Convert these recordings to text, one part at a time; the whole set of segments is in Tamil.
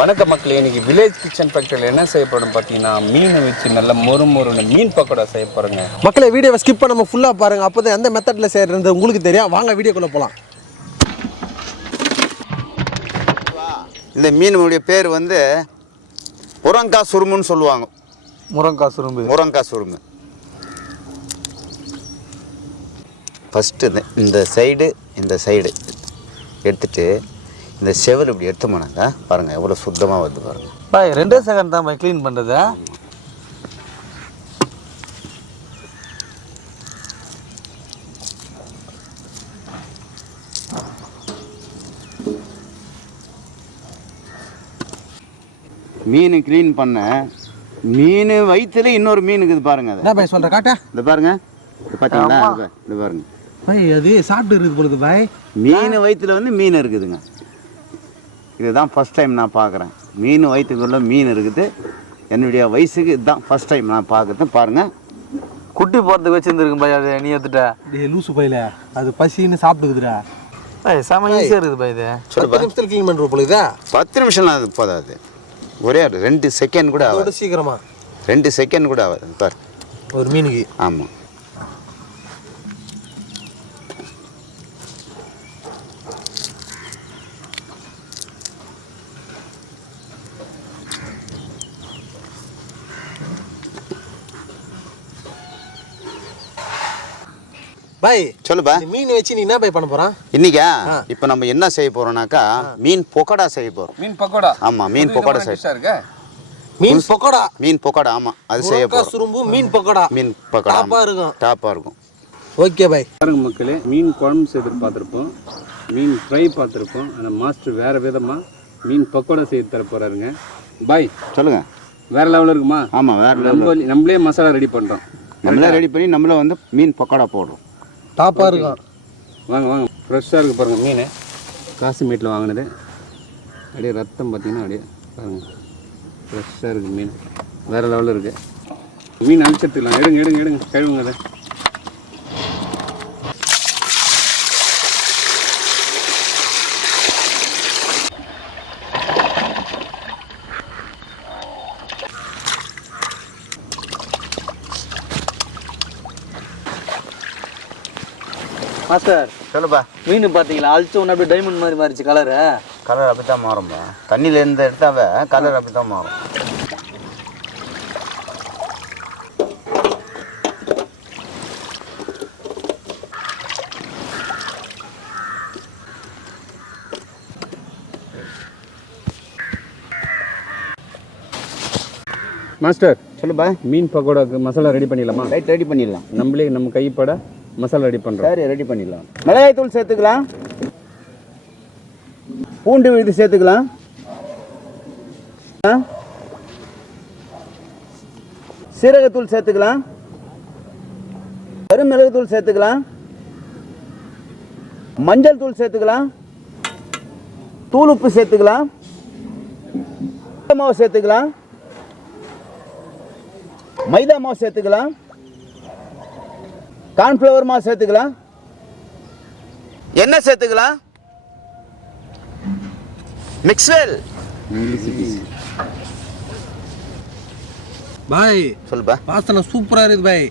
வணக்கம் மக்களே, இன்னைக்கு வில்லேஜ் கிச்சன் ஃபேக்டரியில் என்ன செய்யப்படும் பார்த்தீங்கன்னா மீனை வச்சு நல்ல மொறுமொறுன்னு மீன் பக்கோடா செய்ய போகிறோங்க. மக்களே வீடியோவை ஸ்கிப் பண்ணாமல் ஃபுல்லாக பாருங்கள், அப்போ தான் எந்த மெத்தடில் செய்கிறது உங்களுக்கு தெரியும். வாங்க வீடியோக்குள்ளே போகலாம். இந்த மீனுடைய பேர் வந்து முரங்காய் சுரும்புன்னு சொல்லுவாங்க. முரங்காய் சுரும்பு. ஃபஸ்ட்டு இந்த சைடு எடுத்துட்டு இந்த செவல் இப்படி எடுத்தோம்னாக்கா பாருங்கள் எவ்வளோ சுத்தமாக வருது பாருங்கள். பாய் 2 செகண்ட் தான் பாய் க்ளீன் பண்ணுறது. மீன் க்ளீன் பண்ண மீன் வயிற்றுல இன்னொரு மீன் இருக்குது பாருங்க. என்ன பாய் சொல்கிற காட்டா? இந்த பாருங்க, இது பார்த்தீங்களா? இது பாருங்க பாய், அது சாப்பிட்டு இருக்குது பொழுது பாய். மீன் வயிற்றுல வந்து மீன் இருக்குதுங்க. இதுதான் ஃபஸ்ட் டைம் நான் பார்க்குறேன். மீன் வயிற்றுக்குள்ள மீன் இருக்குது. என்னுடைய வயசுக்கு இதுதான் ஃபஸ்ட் டைம் நான் பார்க்குறது. பாருங்கள், குட்டி போகிறதுக்கு வச்சுருந்துருக்கு பாய். அது நீ எடுத்துட்டா லூசு பாயில், அது பசின்னு சாப்பிட்டுக்குதுடா பாய். செம ஈஸியாக இருக்குது பாய். இது 10 நிமிஷத்தில் க்ளீன் பண்ணுற பொழுது 10 நிமிஷம்லாம் அது போதாது. ஒரே 2 செகண்ட் கூட ஆகாது. சீக்கிரமா 2 செகண்ட் கூட ஆகாது பாரு ஒரு மீனுக்கு. ஆமாம். பாய் சொல்லுப்பா. மீன் வச்சு நீ என்ன பாய் பண்ண போறான் இன்னைக்கா? இப்போ நம்ம என்ன செய்ய போறோம்னாக்கா மீன் பக்கோடா செய்ய போறோம். மீன் பக்கோடா? ஆமா, மீன் பக்கோடா செய்ய. மீன் பக்கோடா ஆமா, அது செய்ய போறோம். சுரும்பு மீன் பக்கோடா. டாப்பா இருக்கும். Okay bye. பாருங்க மக்களே, மீன் குழம்பு செய்து பார்த்துருப்போம், மீன் ஃப்ரை பார்த்துருப்போம். ஆனால் மாஸ்டர் வேறு விதமாக மீன் பக்கோடா செய்து தர போகிறாருங்க. பாய் சொல்லுங்க. வேறு லெவலில் இருக்குமா? ஆமாம், வேறு லெவல். நம்மளே மசாலா ரெடி பண்ணுறோம். நம்மளே ரெடி பண்ணி நம்மளே வந்து மீன் பக்கோடா போடுறோம். டாப்பாக இருக்கும். வாங்க ஃப்ரெஷ்ஷாக இருக்குது பாருங்கள். மீன் காசிமேட்டில் வாங்கினது. அப்படியே ரத்தம் பார்த்தீங்கன்னா அப்படியே பாருங்கள், ஃப்ரெஷ்ஷாக இருக்குது மீன். வேறு லெவலில் இருக்குது. மீன் அழிச்சிட்டுலாம். எடுங்க கழுவுங்க அதை. மாஸ்டர் சொல்லுப்பா. மீன் பார்த்தீங்களா? அழிச்ச ஒன்று அப்படியே டைமண்ட் மாதிரி மாறிச்சு கலரு. கலர் அப்படி தான் மாறும்பா. தண்ணியிலேருந்து எடுத்தாவே கலர் அப்படி தான் மாறும். மாஸ்டர் சொல்லுப்பா. மீன் பக்கோடாக்கு மசாலா ரெடி பண்ணிடலாமா? ரைட், ரெடி பண்ணிடலாம். நம்மளே நம்ம கைப்பட மசாலா ரெடி பண்ணுறோம். சரி, ரெடி பண்ணிடலாம். மிளகாய் தூள் சேர்த்துக்கலாம், பூண்டு விழுது சேர்த்துக்கலாம், சீரகத்தூள் சேர்த்துக்கலாம், கருமிளகு தூள் சேர்த்துக்கலாம், மஞ்சள் தூள் சேர்த்துக்கலாம், தூள் உப்பு சேர்த்துக்கலாம், மாவு சேர்த்துக்கலாம், மைதா மாவு சேர்த்துக்கலாம், கார்ன்ஃப்ளவர் மாவு சேர்த்துக்கலாம், எண்ணெய் சேர்த்துக்கலாம், மிக்ஸ்வெல். பாய் சொல்லுப்பா. வாசனை சூப்பராக இருக்குது பாய்.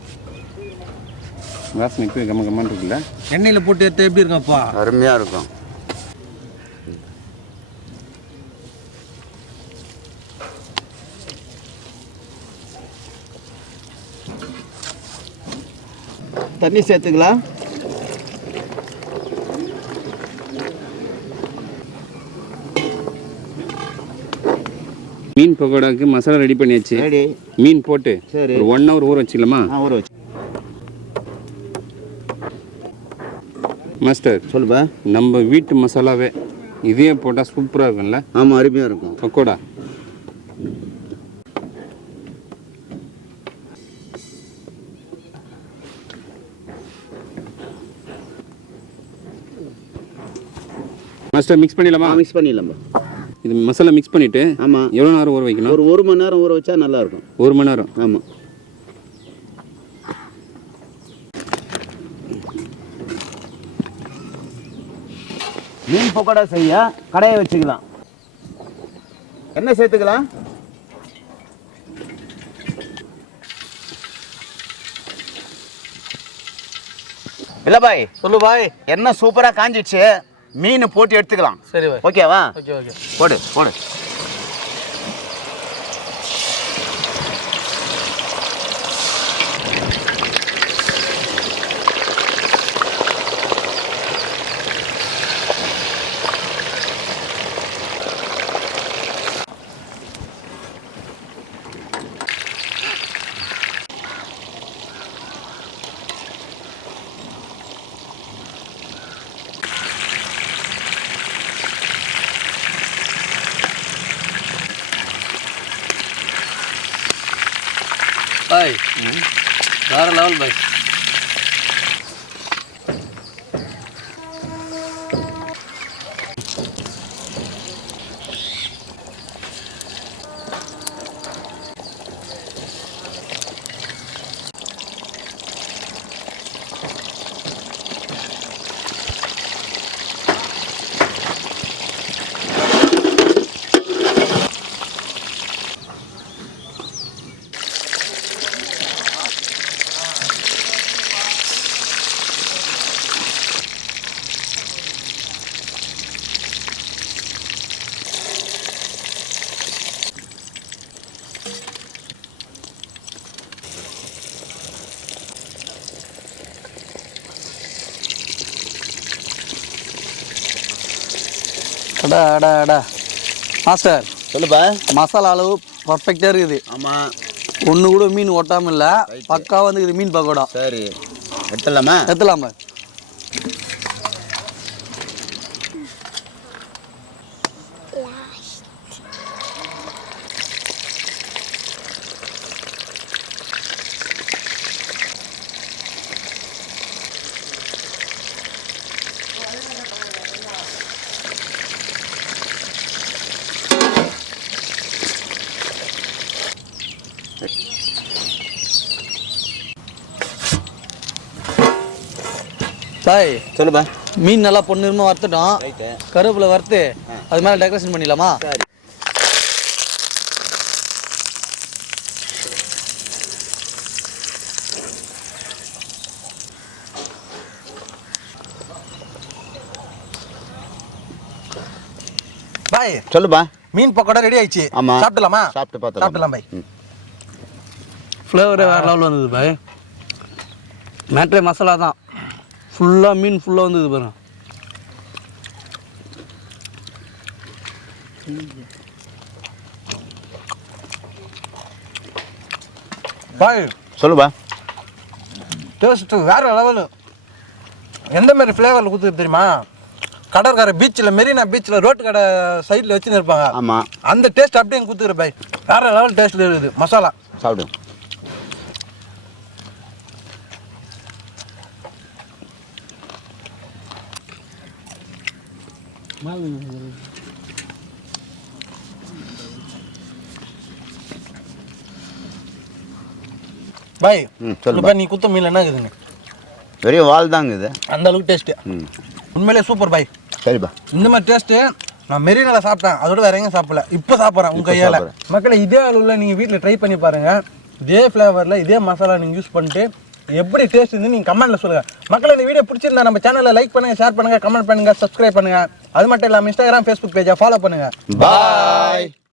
வாசனைக்கு கம்மன் இருக்குல்ல? எண்ணெயில் போட்டு எடுத்து எப்படி இருக்காப்பா? அருமையாக இருக்கும். தண்ணி சேர்த்துக்கலாம். மீன் பக்கோடாக்கு மசாலா ரெடி பண்ணியாச்சு. ரெடி. மீன் போட்டு சரி ஒரு 1 hour ஊற வச்சுக்கலாமா? ஊற வச்சு. மாஸ்டர் சொல்லுப்பா. நம்ம வீட்டு மசாலாவே இதே போட்டால் சூப்பராக இருக்கும்ல? ஆமாம், அருமையாக இருக்கும் பக்கோடா. மாஸ்டர் மிக்ஸ் பண்ணிடலாமா? மிக்ஸ் பண்ணிடலாமா? இது மசாலா மிக்ஸ் பண்ணிவிட்டு. ஆமாம். எவ்வளோ நேரம் ஊற வைக்கணும்? ஒரு 1 மணி நேரம் ஊற வச்சா நல்லாயிருக்கும். 1 மணி நேரம்? ஆமாம். மீன் பக்கோடா செய்ய கடையை வச்சுக்கலாம். என்ன சேர்த்துக்கலாம்? இல்லை பாய். சொல்லு பாய். என்ன சூப்பராக காஞ்சிடுச்சு. மீன் போட்டு எடுத்துக்கலாம். சரி பாய். ஓகேவா? Okay okay. போடு போடு. பாய் வேற லெவல் பாய். அடா அடா அடா மாஸ்டர் சொல்லுப்பா. மசாலா அளவு பர்ஃபெக்டாக இருக்குது. ஆமாம். ஒன்று கூட மீன் ஒட்டாமல் இல்லை, பக்காவாக வந்துக்குது மீன் பக்கோடா. சரி எடுத்துடலாமா? எடுத்துலாமா? சாய் சொல்லுப்பா. மீன் நல்லா பொண்ணுமா வறுத்துட்டோம். கருவேப்பிலை வறுத்து அது மேலே டெக்கரேஷன் பண்ணிடலாமா? சரி. பாய் சொல்லுப்பா. மீன் பக்கோடா ரெடி ஆயிடுச்சு. ஆமாம். சாப்பிடலாமா? சாப்பிட்டு பார்த்து சாப்பிடலாம் பாய். ஃப்ளேவரே வேறு லெவலில் வந்தது பாய். மேட்ரே மசாலா தான். ஃபுல்லாக மீன் ஃபுல்லாக வந்தது பாருங்க. பாய் சொல்லுப்பா. டேஸ்ட்டு வேறு லெவலு. எந்த மாதிரி ஃப்ளேவரில் கொடுத்துருக்கு தெரியுமா? கடற்கரை பீச்சில், மெரினா பீச்சில் ரோட்டு கடை சைடில் வச்சுன்னு இருப்பாங்க. ஆமாம். அந்த டேஸ்ட் அப்படியே கொடுத்துக்கிற பாய். வேறு லெவல் டேஸ்ட்டில் இருக்குது மசாலா. சாப்பிடு. பாய் சொல்லுப்பா. நீ குத்த மீன் என்ன இருக்குதுங்க? வெறும் வால் தாங்க இது. அந்த அளவுக்கு டேஸ்ட்டு. உண்மையிலே சூப்பர் பாய். சரிப்பா. இந்த மாதிரி டேஸ்ட்டு நான் மெரினால சாப்பிட்டேன், அதோட வேற எங்கேயும் சாப்பிடல. இப்போ சாப்பிட்றேன் உங்கள் கையால். மக்களை இதே அளவில் நீங்கள் வீட்டில் ட்ரை பண்ணி பாருங்கள். இதே ஃப்ளேவரில் இதே மசாலா நீங்கள் யூஸ் பண்ணிட்டு எப்படி டேஸ்ட் இருந்து நீங்கள் கமெண்ட்டில் சொல்லுங்கள். மக்களை இந்த வீடியோ பிடிச்சிருந்தா நம்ம சேனலில் லைக் பண்ணுங்கள், ஷேர் பண்ணுங்கள், கமெண்ட் பண்ணுங்கள், சப்ஸ்கிரைப் பண்ணுங்கள். அது மட்டும் இல்லாமல் இன்ஸ்டாகிராம், ஃபேஸ்புக் பேஜை ஃபாலோ பண்ணுங்கள். பாய்.